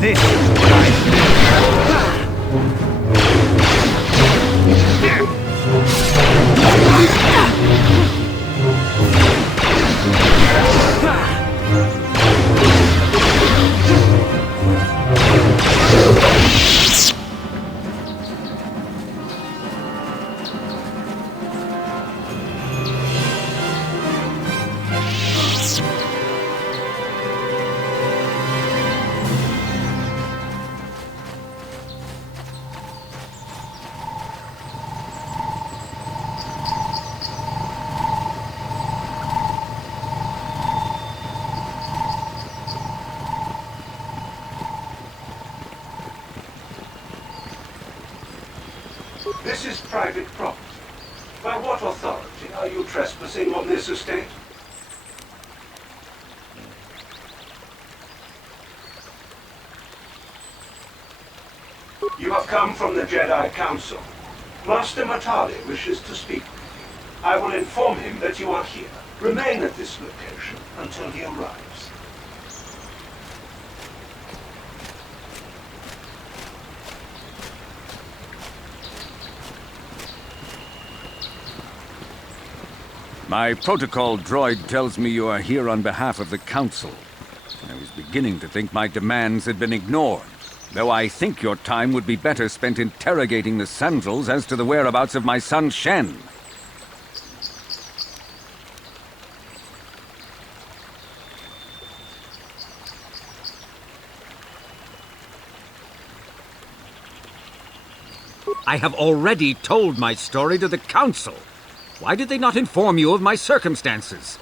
This is what I This is private property. By what authority are you trespassing on this estate? You have come from the Jedi Council. Master Matali wishes to speak with you. I will inform him that you are here. Remain at this location until he arrives. My protocol droid tells me you are here on behalf of the Council. I was beginning to think my demands had been ignored, though I think your time would be better spent interrogating the Sandals as to the whereabouts of my son Shen. I have already told my story to the Council. Why did they not inform you of my circumstances?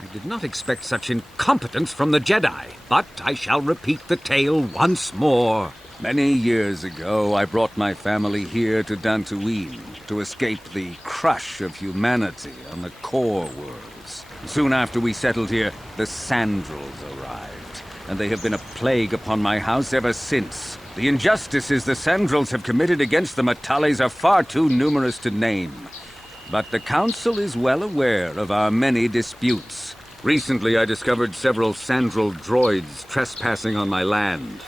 I did not expect such incompetence from the Jedi, but I shall repeat the tale once more. Many years ago, I brought my family here to Dantooine to escape the crush of humanity on the core worlds. Soon after we settled here, the Sandals arrived, and they have been a plague upon my house ever since. The injustices the Sandals have committed against the Matales are far too numerous to name. But the Council is well aware of our many disputes. Recently, I discovered several Sandral droids trespassing on my land.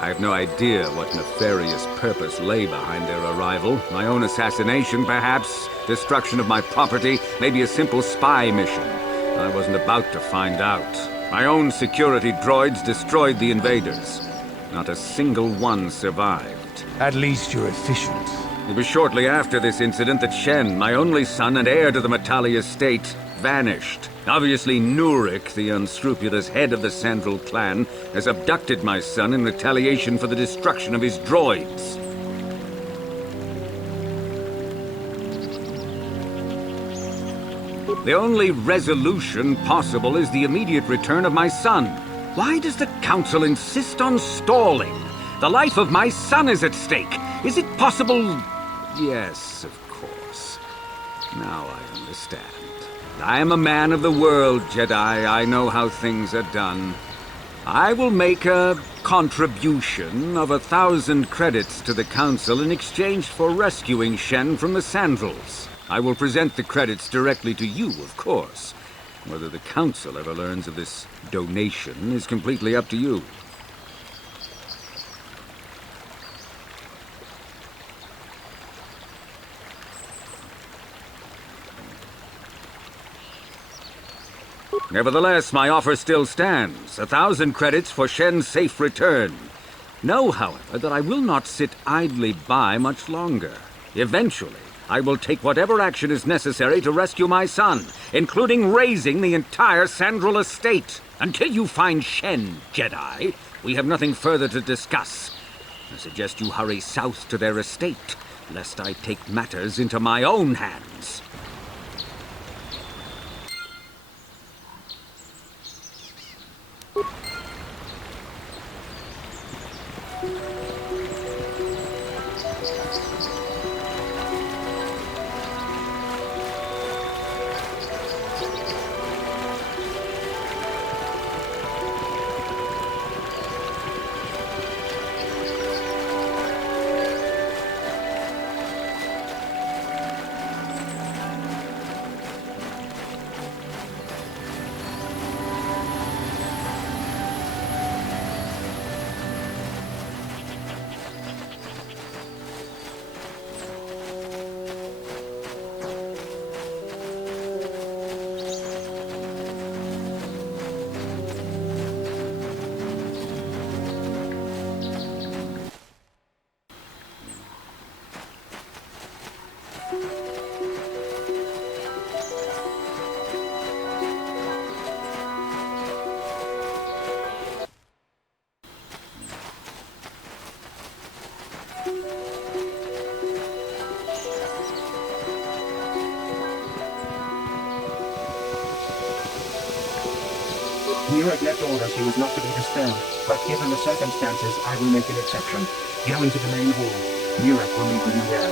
I have no idea what nefarious purpose lay behind their arrival. My own assassination, perhaps? Destruction of my property? Maybe a simple spy mission? I wasn't about to find out. My own security droids destroyed the invaders. Not a single one survived. At least you're efficient. It was shortly after this incident that Shen, my only son and heir to the Matali estate, vanished. Obviously, Nurik, the unscrupulous head of the Sandral clan, has abducted my son in retaliation for the destruction of his droids. The only resolution possible is the immediate return of my son. Why does the Council insist on stalling? The life of my son is at stake. Is it possible? Yes, of course. Now I understand. I am a man of the world, Jedi. I know how things are done. I will make a contribution of 1,000 credits to the Council in exchange for rescuing Shen from the Sandals. I will present the credits directly to you, of course. Whether the Council ever learns of this donation is completely up to you. Nevertheless, my offer still stands. 1,000 credits for Shen's safe return. Know, however, that I will not sit idly by much longer. Eventually, I will take whatever action is necessary to rescue my son, including razing the entire Sandral estate. Until you find Shen, Jedi, we have nothing further to discuss. I suggest you hurry south to their estate, lest I take matters into my own hands. Nurek left orders he was not to be disturbed, but given the circumstances, I will make an exception. Go into the main hall. Nurek will meet with you there.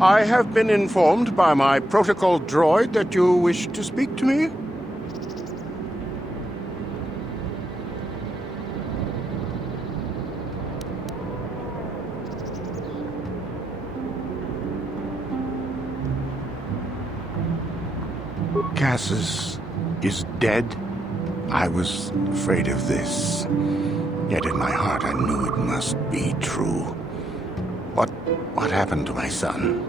I have been informed by my protocol droid that you wish to speak to me. Cassius is dead? I was afraid of this. Yet in my heart I knew it must be true. What happened to my son?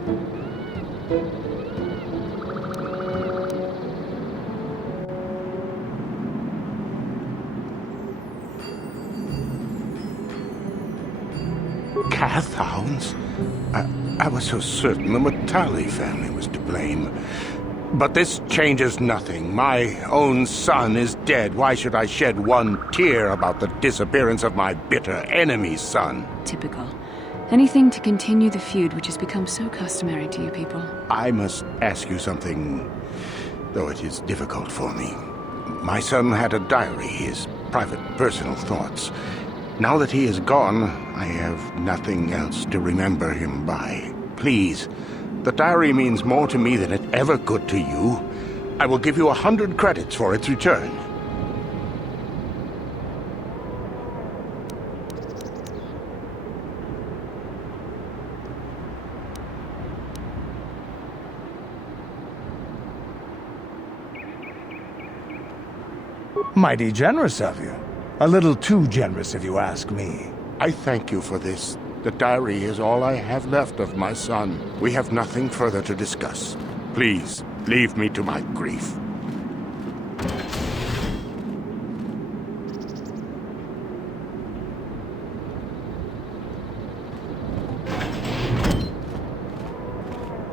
Cath hounds? I was so certain the Matali family was to blame. But this changes nothing. My own son is dead. Why should I shed one tear about the disappearance of my bitter enemy's son? Typical. Anything to continue the feud which has become so customary to you people. I must ask you something, though it is difficult for me. My son had a diary, his private, personal thoughts. Now that he is gone, I have nothing else to remember him by. Please, the diary means more to me than it ever could to you. I will give you 100 credits for its return. Mighty generous of you. A little too generous, if you ask me. I thank you for this. The diary is all I have left of my son. We have nothing further to discuss. Please, leave me to my grief.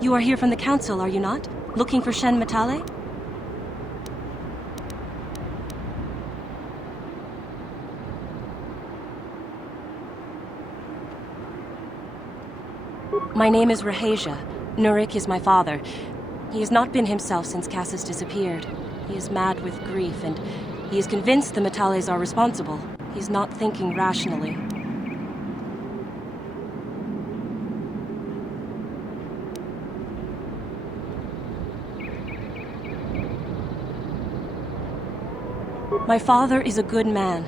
You are here from the Council, are you not? Looking for Shen Matale? My name is Rahasia. Nurek is my father. He has not been himself since Cassius disappeared. He is mad with grief, and he is convinced the Matales are responsible. He's not thinking rationally. My father is a good man.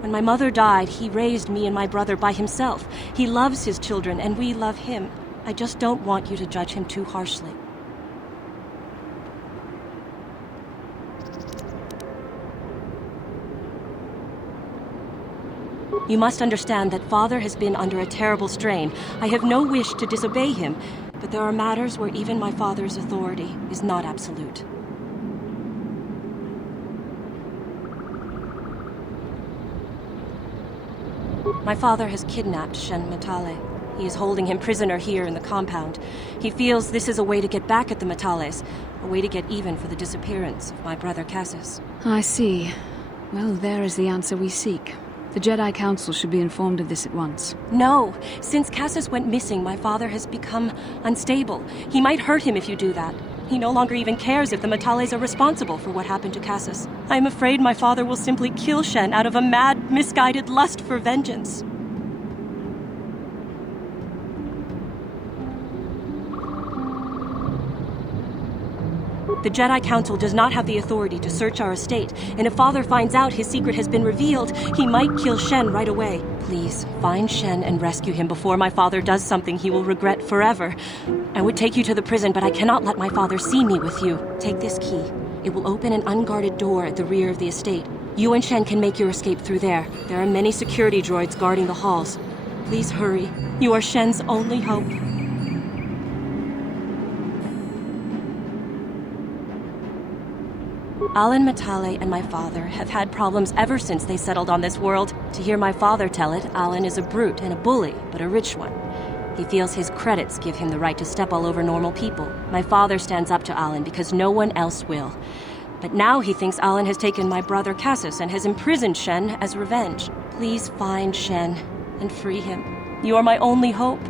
When my mother died, he raised me and my brother by himself. He loves his children, and we love him. I just don't want you to judge him too harshly. You must understand that Father has been under a terrible strain. I have no wish to disobey him. But there are matters where even my father's authority is not absolute. My father has kidnapped Shen Matale. He is holding him prisoner here in the compound. He feels this is a way to get back at the Matales, a way to get even for the disappearance of my brother Cassus. I see. Well, there is the answer we seek. The Jedi Council should be informed of this at once. No! Since Cassus went missing, my father has become unstable. He might hurt him if you do that. He no longer even cares if the Matales are responsible for what happened to Cassus. I am afraid my father will simply kill Shen out of a mad, misguided lust for vengeance. The Jedi Council does not have the authority to search our estate, and if Father finds out his secret has been revealed, he might kill Shen right away. Please, find Shen and rescue him before my father does something he will regret forever. I would take you to the prison, but I cannot let my father see me with you. Take this key. It will open an unguarded door at the rear of the estate. You and Shen can make your escape through there. There are many security droids guarding the halls. Please hurry. You are Shen's only hope. Alan Matale and my father have had problems ever since they settled on this world. To hear my father tell it, Alan is a brute and a bully, but a rich one. He feels his credits give him the right to step all over normal people. My father stands up to Alan because no one else will. But now he thinks Alan has taken my brother Cassus and has imprisoned Shen as revenge. Please find Shen and free him. You are my only hope.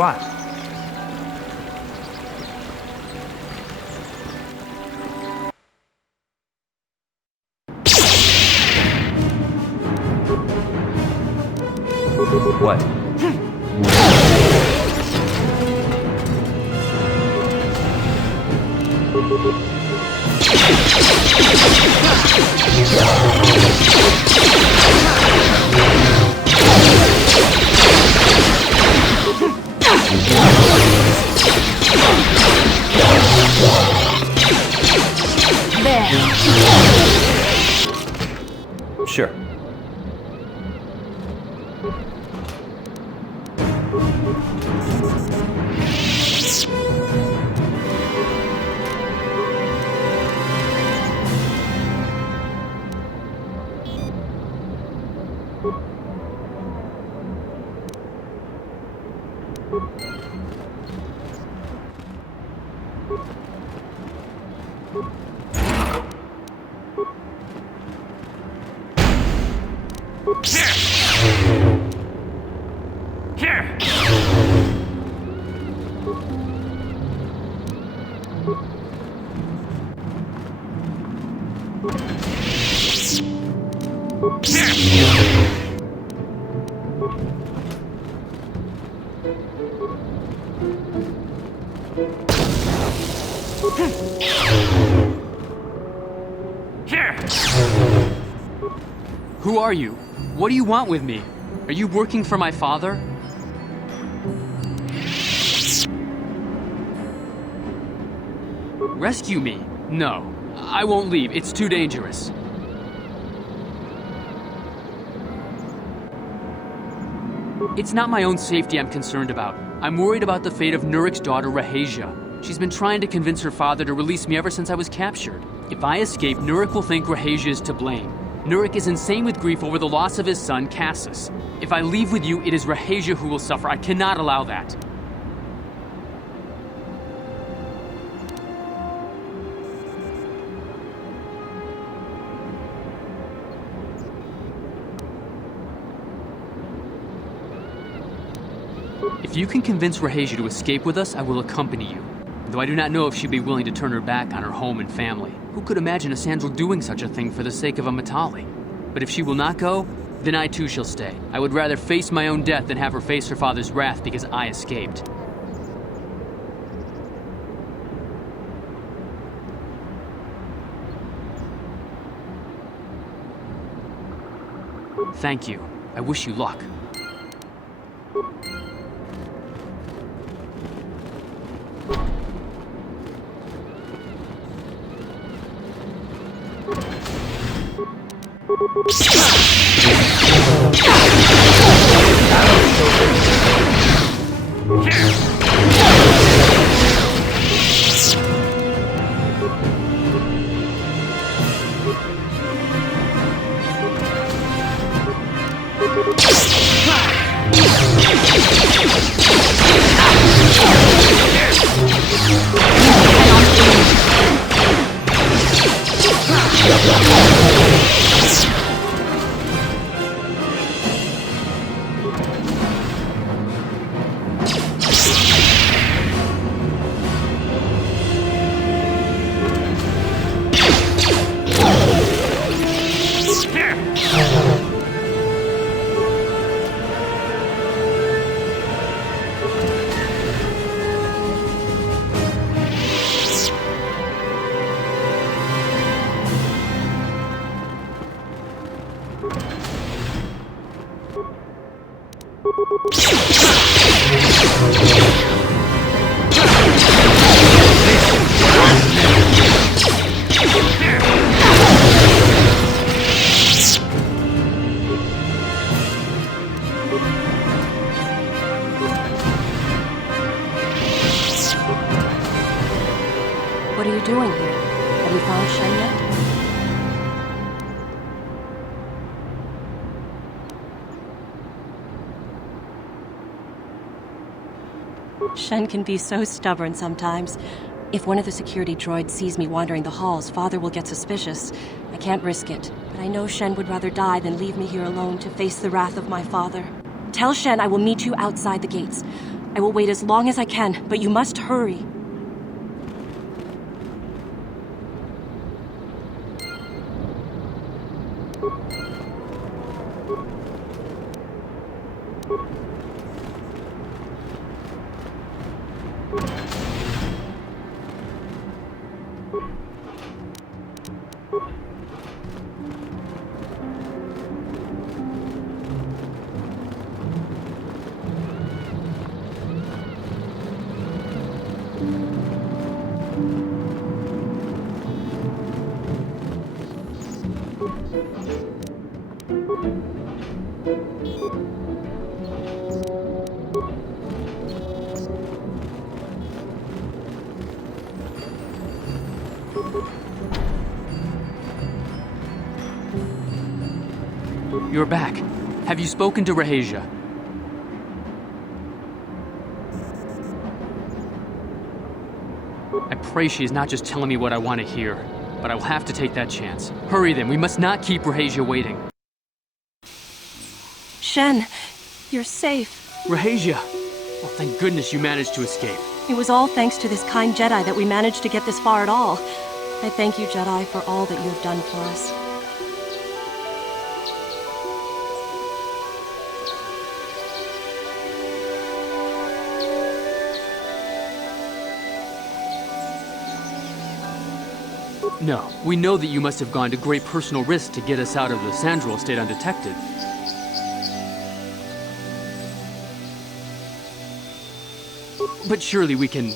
What? What? Sure. Who are you? What do you want with me? Are you working for my father? Rescue me? No. I won't leave. It's too dangerous. It's not my own safety I'm concerned about. I'm worried about the fate of Nurik's daughter, Rahasia. She's been trying to convince her father to release me ever since I was captured. If I escape, Nurik will think Rahasia is to blame. Nurik is insane with grief over the loss of his son, Cassus. If I leave with you, it is Rahasia who will suffer. I cannot allow that. If you can convince Rahasia to escape with us, I will accompany you. Though I do not know if she'd be willing to turn her back on her home and family. Who could imagine a Sandral doing such a thing for the sake of a Matali? But if she will not go, then I too shall stay. I would rather face my own death than have her face her father's wrath because I escaped. Thank you. I wish you luck. What are you doing here? Have you found Shen yet? Shen can be so stubborn sometimes. If one of the security droids sees me wandering the halls, Father will get suspicious. I can't risk it, but I know Shen would rather die than leave me here alone to face the wrath of my father. Tell Shen I will meet you outside the gates. I will wait as long as I can, but you must hurry. You're back. Have you spoken to Rahasia? I pray she is not just telling me what I want to hear, but I will have to take that chance. Hurry then, we must not keep Rahasia waiting. Shen, you're safe. Rahasia! Well, thank goodness you managed to escape. It was all thanks to this kind Jedi that we managed to get this far at all. I thank you, Jedi, for all that you have done for us. No, we know that you must have gone to great personal risk to get us out of the Sandral estate undetected. But surely we can...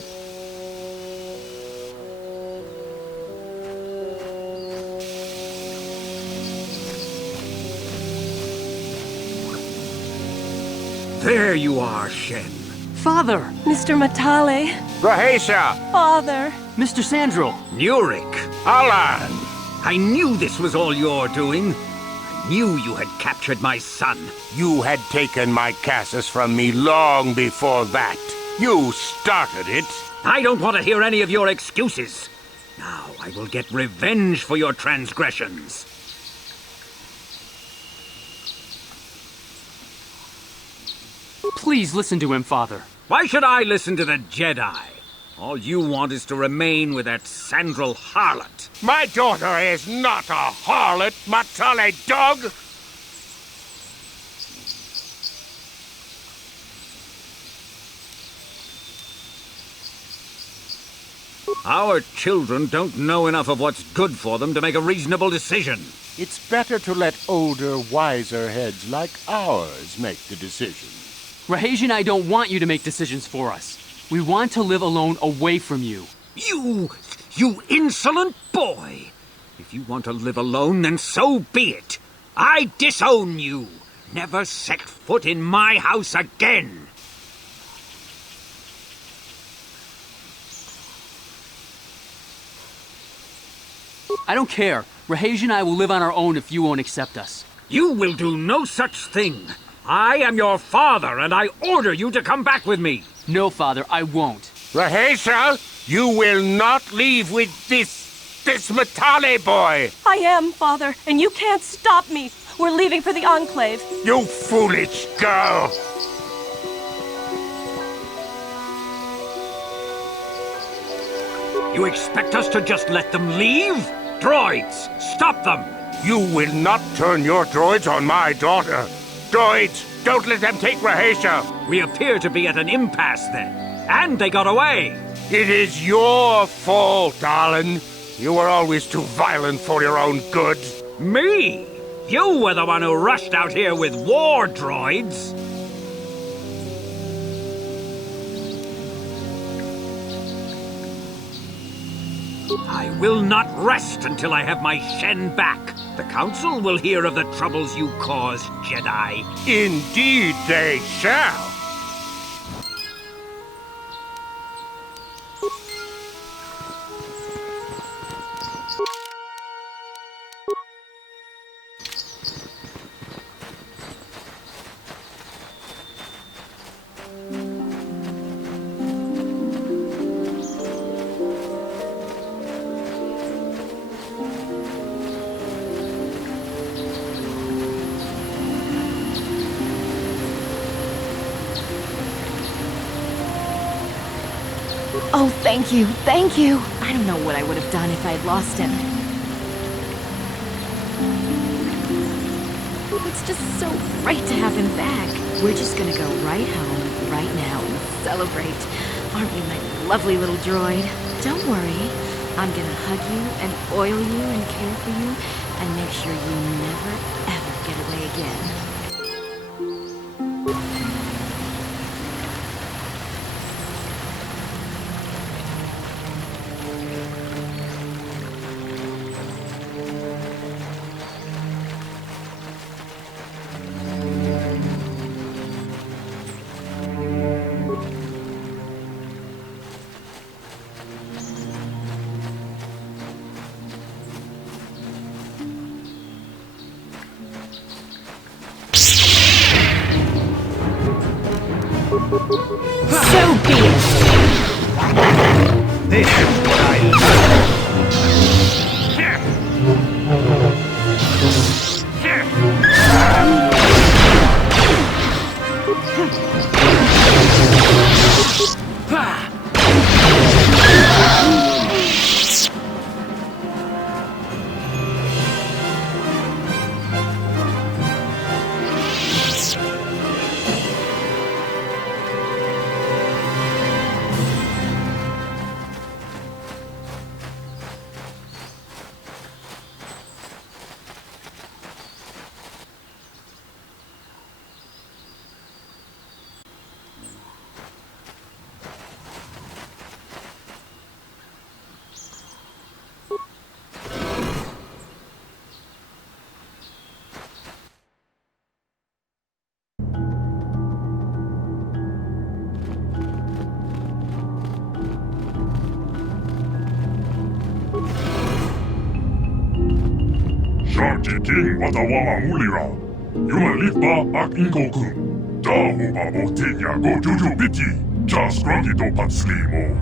There you are, Shen. Father! Mr. Matale, Rahasia! Father. Mr. Sandral! Nurik! Alan! I knew this was all your doing. I knew you had captured my son. You had taken my Cassus from me long before that. You started it. I don't want to hear any of your excuses. Now I will get revenge for your transgressions. Please listen to him, Father. Why should I listen to the Jedi? All you want is to remain with that Sandral harlot. My daughter is not a harlot, Matale dog! Our children don't know enough of what's good for them to make a reasonable decision. It's better to let older, wiser heads like ours make the decisions. Rahesia and I don't want you to make decisions for us. We want to live alone away from you. You insolent boy! If you want to live alone, then so be it. I disown you. Never set foot in my house again. I don't care. Rahesia and I will live on our own if you won't accept us. You will do no such thing. I am your father, and I order you to come back with me. No, Father, I won't. Rahesia, you will not leave with this Matale boy. I am, Father, and you can't stop me. We're leaving for the Enclave. You foolish girl. You expect us to just let them leave? Droids, stop them! You will not turn your droids on my daughter. Droids, don't let them take Rahesia. We appear to be at an impasse then. And they got away. It is your fault, darling. You were always too violent for your own good. Me? You were the one who rushed out here with war droids. I will not rest until I have my Shen back. The Council will hear of the troubles you caused, Jedi. Indeed they shall. Oh, thank you, thank you. I don't know what I would have done if I'd lost him. It's just so great to have him back. We're just gonna go right home, right now, and celebrate. Aren't we, my lovely little droid? Don't worry. I'm gonna hug you and oil you and care for you and make sure you never, ever get away again. So be it! This is what I love! King watawama mulira. Yuma litba ak inkokum. Dahu babo tinya go juju biti. Just grangito patslimo.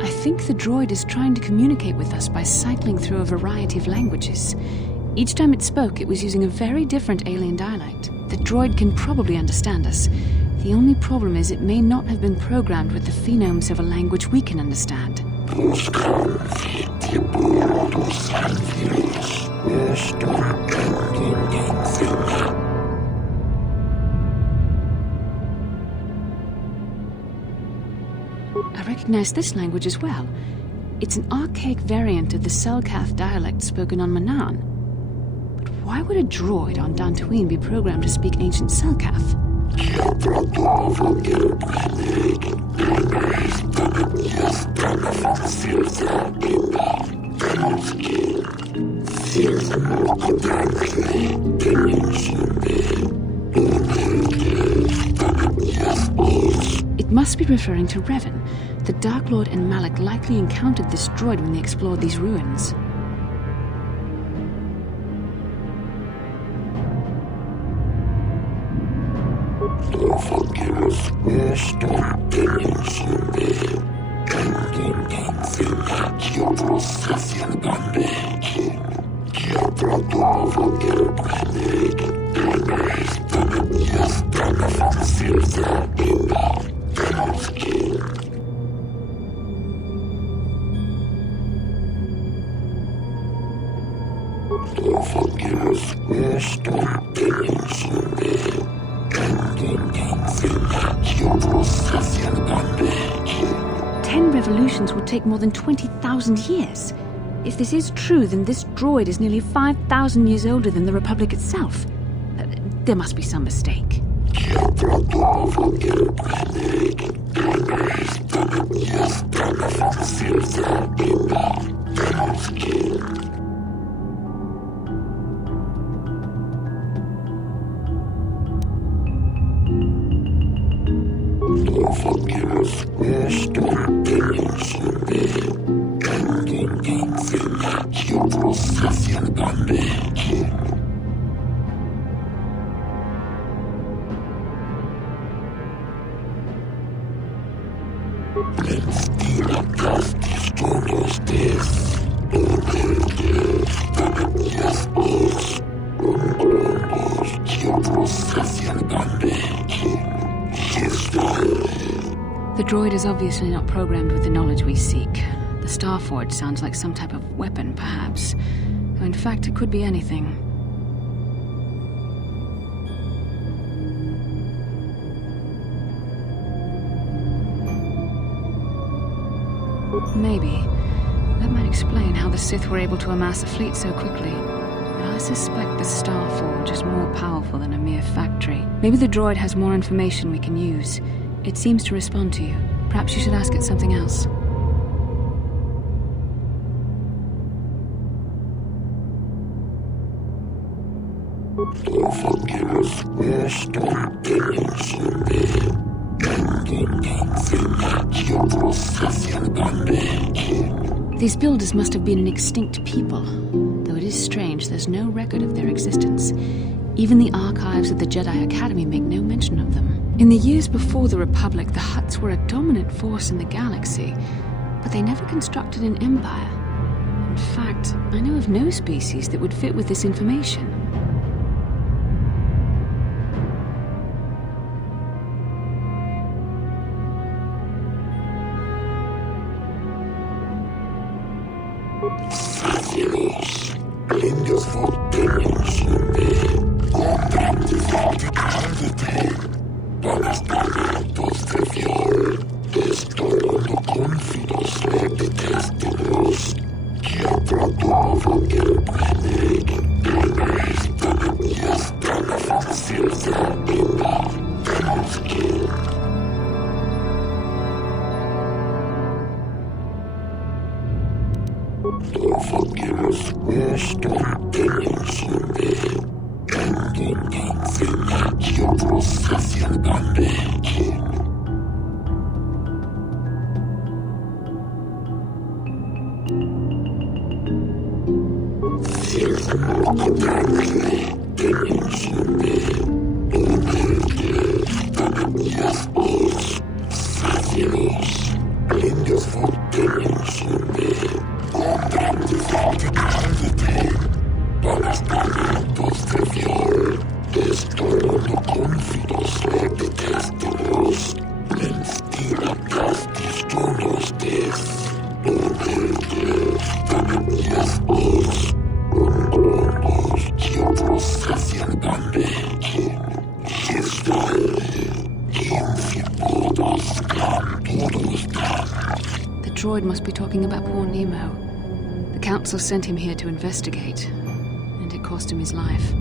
I think the droid is trying to communicate with us by cycling through a variety of languages. Each time it spoke, it was using a very different alien dialect. The droid can probably understand us. The only problem is it may not have been programmed with the phonemes of a language we can understand. I recognize this language as well. It's an archaic variant of the Selkath dialect spoken on Manaan. But why would a droid on Dantooine be programmed to speak ancient Selkath? It must be referring to Revan. The Dark Lord and Malak likely encountered this droid when they explored these ruins. Revolutions would take more than 20,000 years. If this is true, then this droid is nearly 5,000 years older than the Republic itself. There must be some mistake. The droid is obviously not programmed with the knowledge we seek. The Starforge sounds like some type of weapon, perhaps. Though in fact, it could be anything. Maybe. That might explain how the Sith were able to amass a fleet so quickly. But I suspect the Starforge is more powerful than a mere factory. Maybe the droid has more information we can use. It seems to respond to you. Perhaps you should ask it something else. These builders must have been an extinct people. Though it is strange, there's no record of their existence. Even the archives of the Jedi Academy make no mention of them. In the years before the Republic, the Hutts were a dominant force in the galaxy, but they never constructed an empire. In fact, I know of no species that would fit with this information. Esto no confido, Alfred must be talking about poor Nemo. The council sent him here to investigate, and it cost him his life.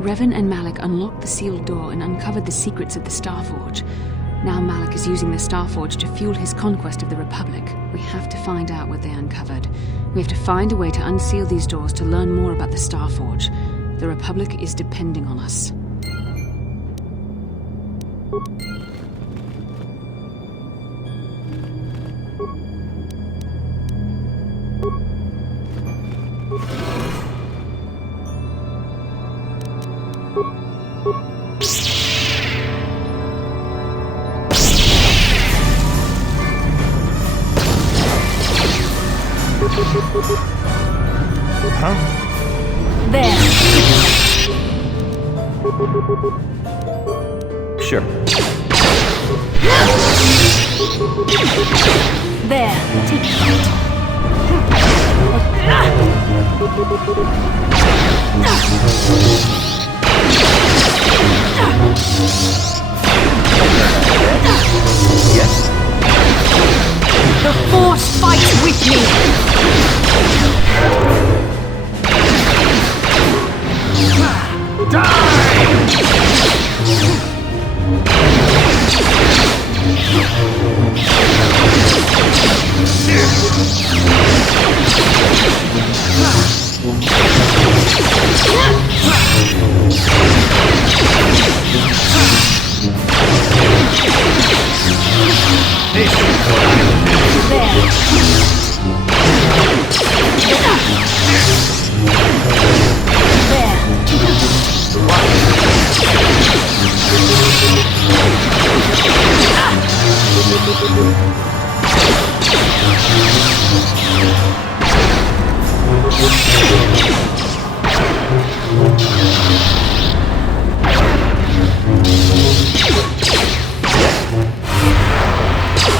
Revan and Malik unlocked the sealed door and uncovered the secrets of the Starforge. Now Malik is using the Starforge to fuel his conquest of the Republic. We have to find out what they uncovered. We have to find a way to unseal these doors to learn more about the Starforge. The Republic is depending on us. Huh? There. Sure. There. Take it. Yes? The Force fights with me!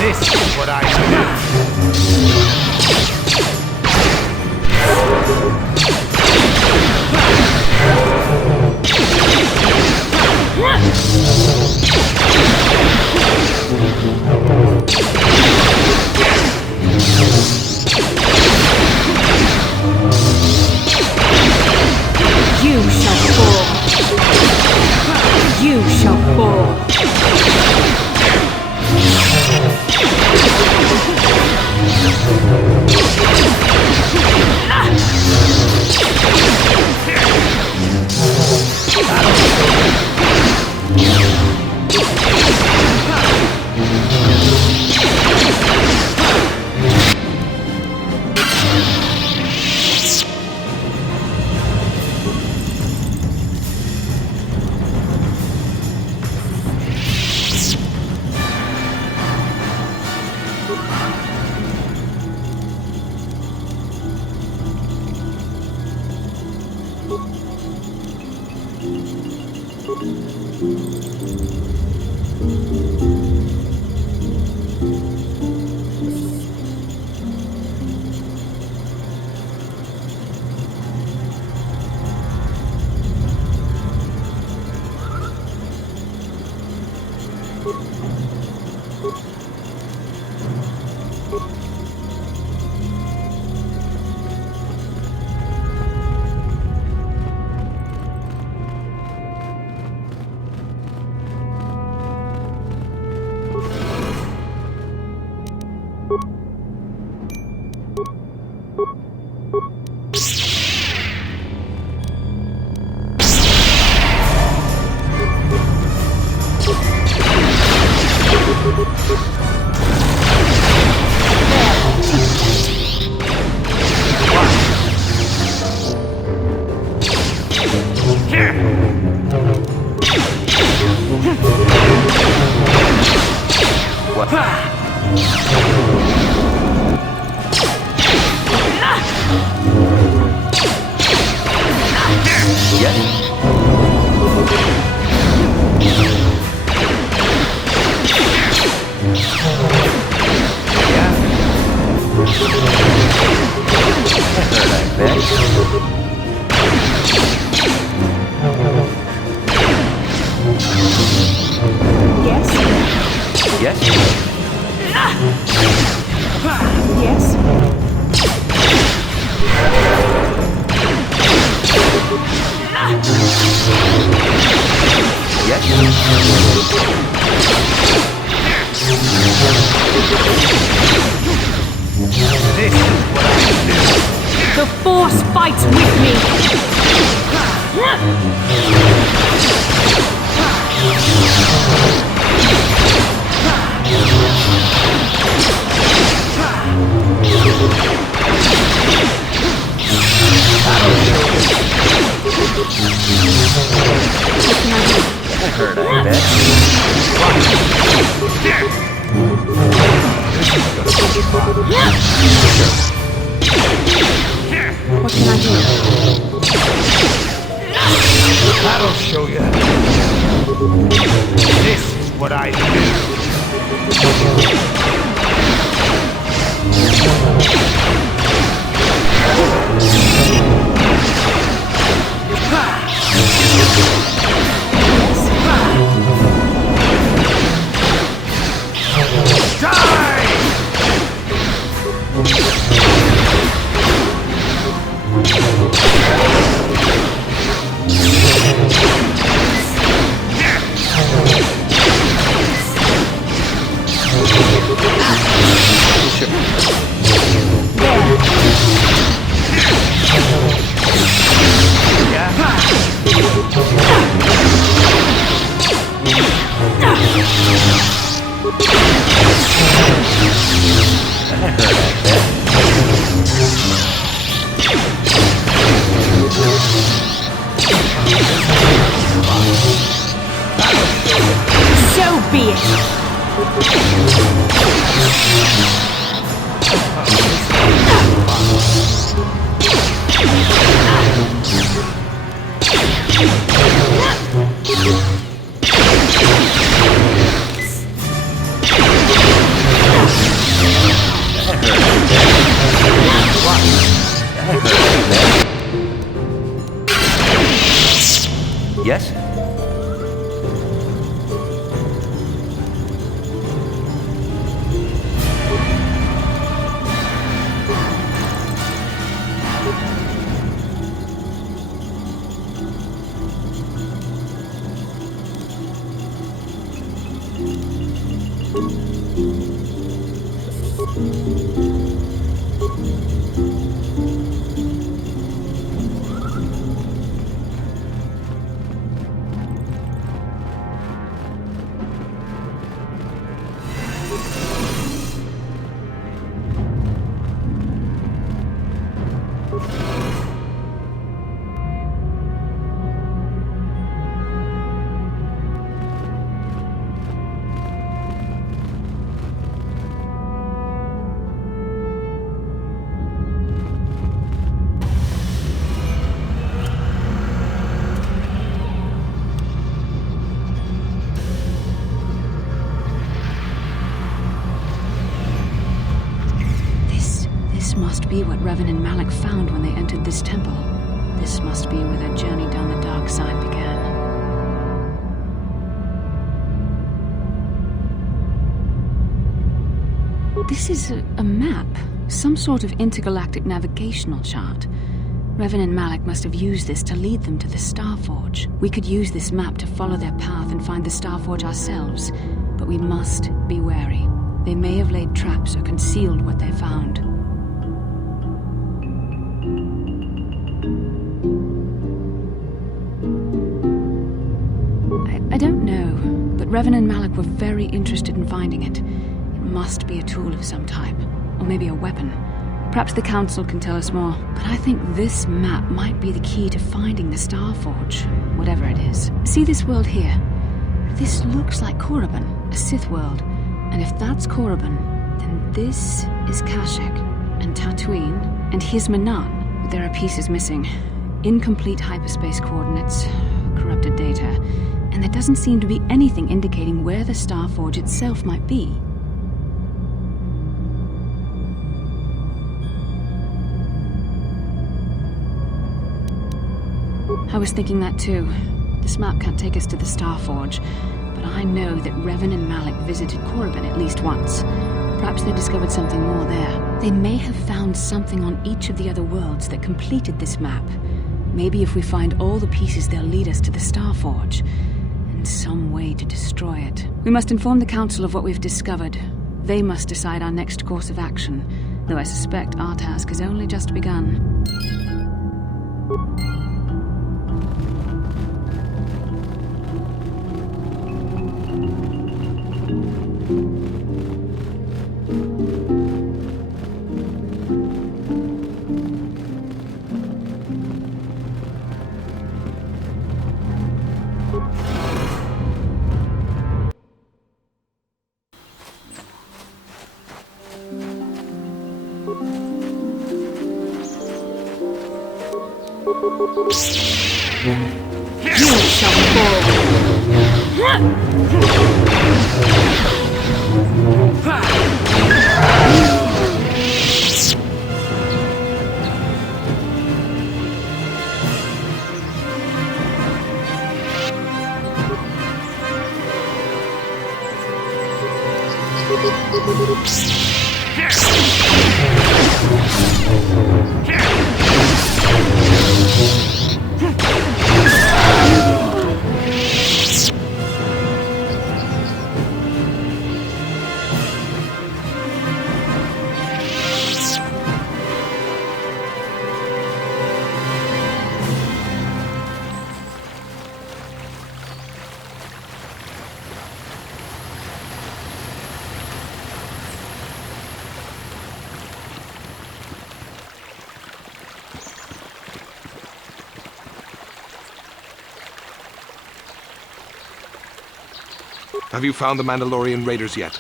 This is what I You shall fall. You shall fall. The Force fights with me! What can I do? That'll show you. This is what I do. So be it! Yes? This must be what Revan and Malak found when they entered this temple. This must be where their journey down the dark side began. This is a map, some sort of intergalactic navigational chart. Revan and Malak must have used this to lead them to the Starforge. We could use this map to follow their path and find the Starforge ourselves, but we must be wary. They may have laid traps or concealed what they found. I don't know, but Revan and Malak were very interested in finding it. It must be a tool of some type, or maybe a weapon. Perhaps the Council can tell us more, but I think this map might be the key to finding the Starforge, whatever it is. See this world here? This looks like Korriban, a Sith world, And if that's Korriban, then this is Kashyyyk, and Tatooine, and here's Manan. But there are pieces missing. Incomplete hyperspace coordinates, corrupted data, and there doesn't seem to be anything indicating where the Starforge itself might be. I was thinking that too. This map can't take us to the Starforge, but I know that Revan and Malak visited Korriban at least once. Perhaps they discovered something more there. They may have found something on each of the other worlds that completed this map. Maybe if we find all the pieces, they'll lead us to the Starforge, and some way to destroy it. We must inform the Council of what we've discovered. They must decide our next course of action, though I suspect our task has only just begun. You shall Have you found the Mandalorian raiders yet?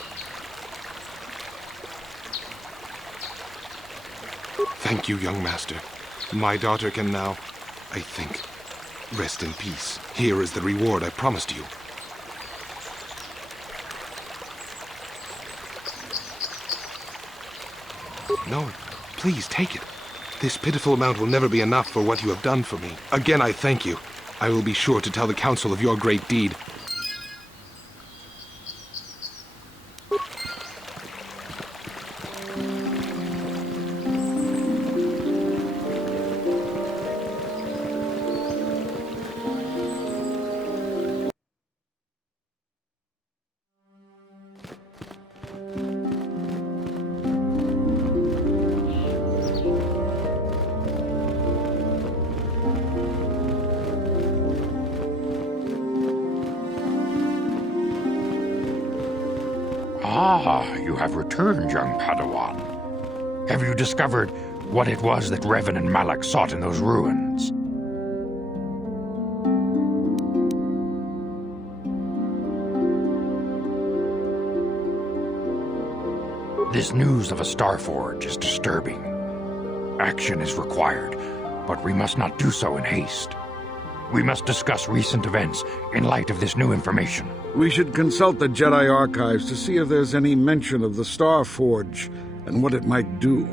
Thank you, young master. My daughter can now, I think, rest in peace. Here is the reward I promised you. No, please take it. This pitiful amount will never be enough for what you have done for me. Again, I thank you. I will be sure to tell the Council of your great deed. Ah, you have returned, young Padawan. Have you discovered what it was that Revan and Malak sought in those ruins? This news of a Starforge is disturbing. Action is required, but we must not do so in haste. We must discuss recent events in light of this new information. We should consult the Jedi archives to see if there's any mention of the Starforge and what it might do.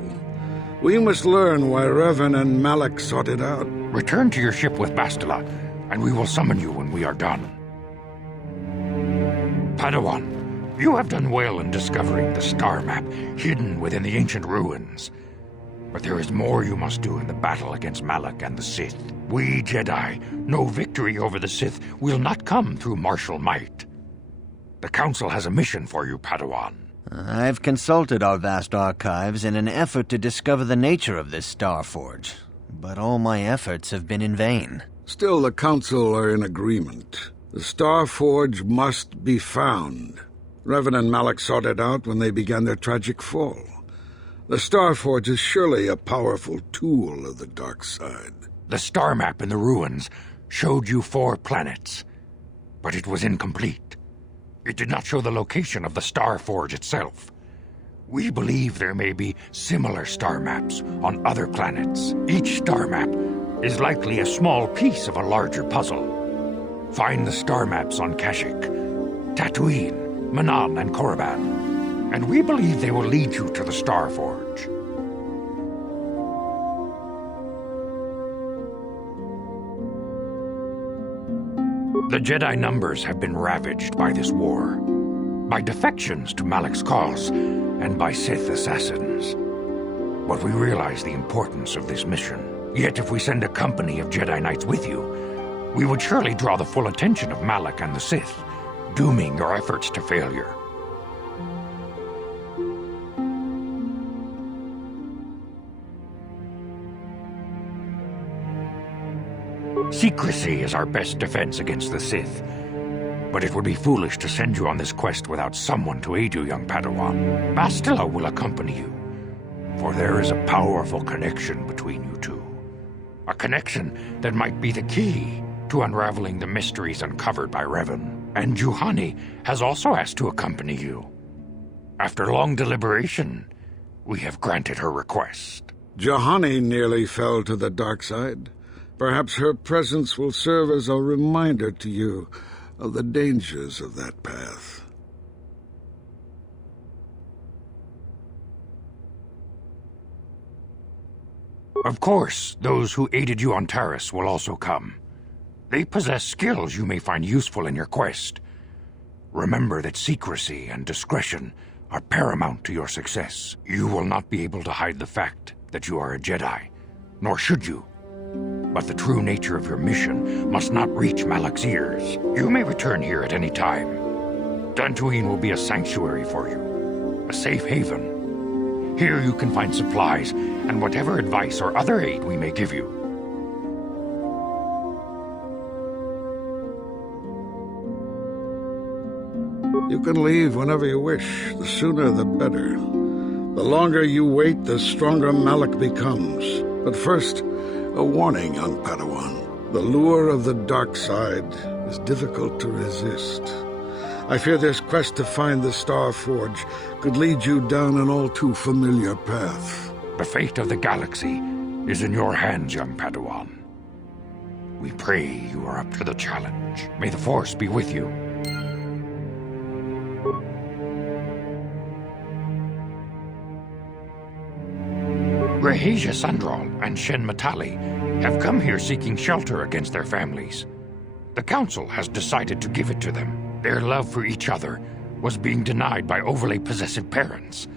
We must learn why Revan and Malak sought it out. Return to your ship with Bastila, and we will summon you when we are done. Padawan, you have done well in discovering the star map hidden within the ancient ruins. But there is more you must do in the battle against Malak and the Sith. We Jedi know victory over the Sith will not come through martial might. The Council has a mission for you, Padawan. I've consulted our vast archives in an effort to discover the nature of this Starforge, but all my efforts have been in vain. Still, the Council are in agreement. The Starforge must be found. Revan and Malak sought it out when they began their tragic fall. The Starforge is surely a powerful tool of the dark side. The star map in the ruins showed you 4 planets, but it was incomplete. It did not show the location of the Star Forge itself. We believe there may be similar star maps on other planets. Each star map is likely a small piece of a larger puzzle. Find the star maps on Kashyyyk, Tatooine, Manam, and Korriban, and we believe they will lead you to the Star Forge. The Jedi numbers have been ravaged by this war, by defections to Malak's cause, and by Sith assassins. But we realize the importance of this mission. Yet if we send a company of Jedi Knights with you, we would surely draw the full attention of Malak and the Sith, dooming your efforts to failure. Secrecy is our best defense against the Sith. But it would be foolish to send you on this quest without someone to aid you, young Padawan. Bastila will accompany you, for there is a powerful connection between you two. A connection that might be the key to unraveling the mysteries uncovered by Revan. And Juhani has also asked to accompany you. After long deliberation, we have granted her request. Juhani nearly fell to the dark side. Perhaps her presence will serve as a reminder to you of the dangers of that path. Of course, those who aided you on Taris will also come. They possess skills you may find useful in your quest. Remember that secrecy and discretion are paramount to your success. You will not be able to hide the fact that you are a Jedi, nor should you. But the true nature of your mission must not reach Malak's ears. You may return here at any time. Dantooine will be a sanctuary for you, a safe haven. Here you can find supplies and whatever advice or other aid we may give you. You can leave whenever you wish. The sooner the better. The longer you wait, the stronger Malak becomes. But first, a warning, young Padawan. The lure of the dark side is difficult to resist. I fear this quest to find the Star Forge could lead you down an all too familiar path. The fate of the galaxy is in your hands, young Padawan. We pray you are up to the challenge. May the Force be with you. Rahasia Sandral and Shen Matali have come here seeking shelter against their families. The Council has decided to give it to them. Their love for each other was being denied by overly possessive parents,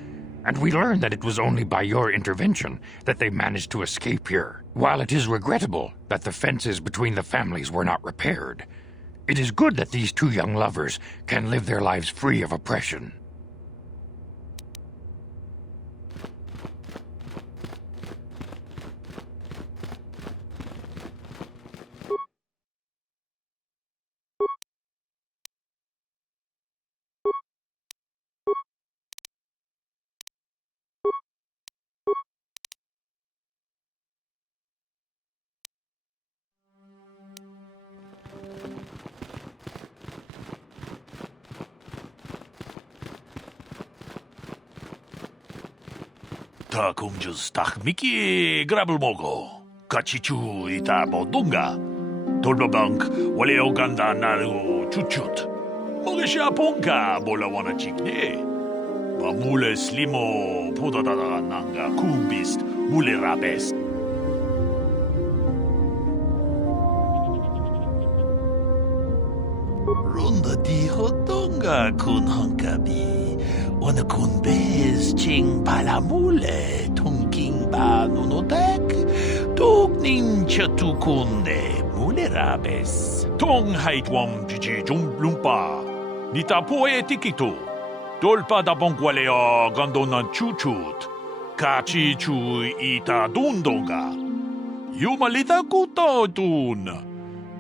and we learned that it was only by your intervention that they managed to escape here. While it is regrettable that the fences between the families were not repaired, it is good that these two young lovers can live their lives free of oppression. 다 공주스탁 미끼 그랍을 모고 같이 주이다 보동가 돌바방크 원래요 간다 나누 주춧 먹으시아 본가 몰라와나 찍네 마물레 슬리모 보다다다 난가 쿰비스트 물레라베스 론다 디호동가 군헝가비 오늘 군베스 징 발라물레 통킹바 누노닥 독님 셔투군데 물레라베스 통하이트웜 지지 좀룸바 니타 포에 티키토 돌바다 봉과레어 간도난 추추트 같이 주이타 돈동가 유말리타 꾸떠둔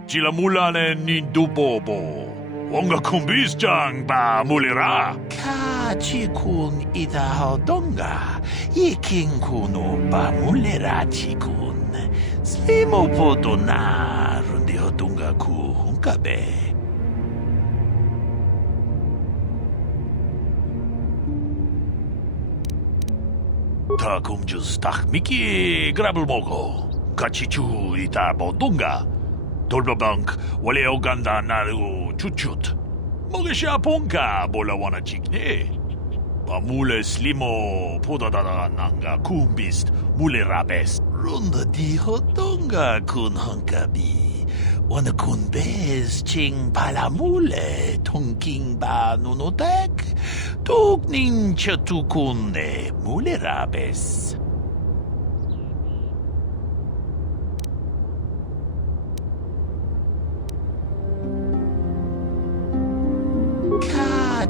지라물라네 닌두보보 Wonga kumbisjang ba mulira. Kachi kun ida donga. Iking kuno ba mulira chikun. Slimo podona rundi hodunga ku hunkabe. 다 공주스 딱 미끼 그랍을 먹어 같이 주이다 뭐던가 돌바방크 원래 오간다 나르고 주춧 먹으시아 본가 몰라 원하 찍네 바물레 슬리모 포다다다 난가 쿰비스트 물레라베스 론다 디호던가 군 헝가비 원하 군베스 칭 발라물레 통킹바 누노닥 독닌 처투군네 물레라베스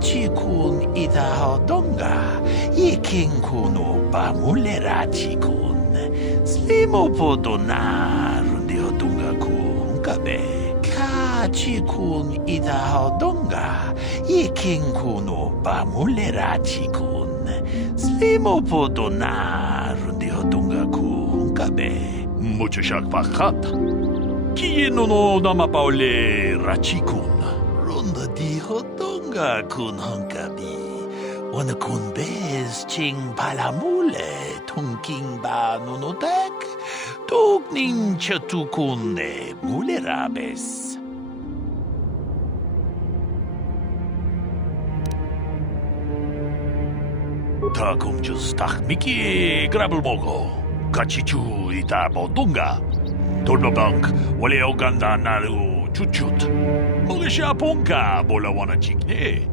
지군 이다하던가 이킹군오 바물레라지군 슬리모포도 나룬디하던가 군가베 카지군 이다하던가 이킹군오 바물레라지군 슬리모포도 나룬디하던가 군가베 무추샥 바카타 키노노 나마파올레 라치군 론다 디하던 군 헝가비 오늘 군베스 칭 발라물레 통킹바 누노닥 독닌 처투군네 물레라베스 다 공주스 딱 미끼 그랍을 먹어 같이 주이다 뭐던가 돌바방크 원래 오간다 나르고 주춧 먹으시아 본가 몰라 원하 찍네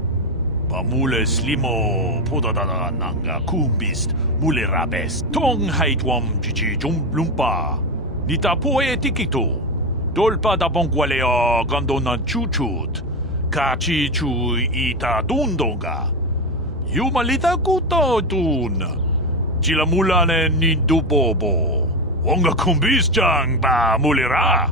바물레 슬리모 포다다다 난가 쿰비스트 물레라베스 통하이트웜 지지 좀 룸파 니타 포에 티키토 돌파다 본과레어 간도나 주춧 같이 주이다 돈동가 유말리다 꾸떠둔 지라물라네 닌두보보 원가 쿰비스짱 바 물레라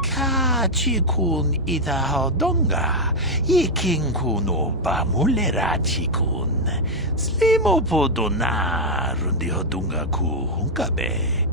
카지군 이다하던가 이킹군오 바물레라지군 슬리모포도 나룬디하던가 군가베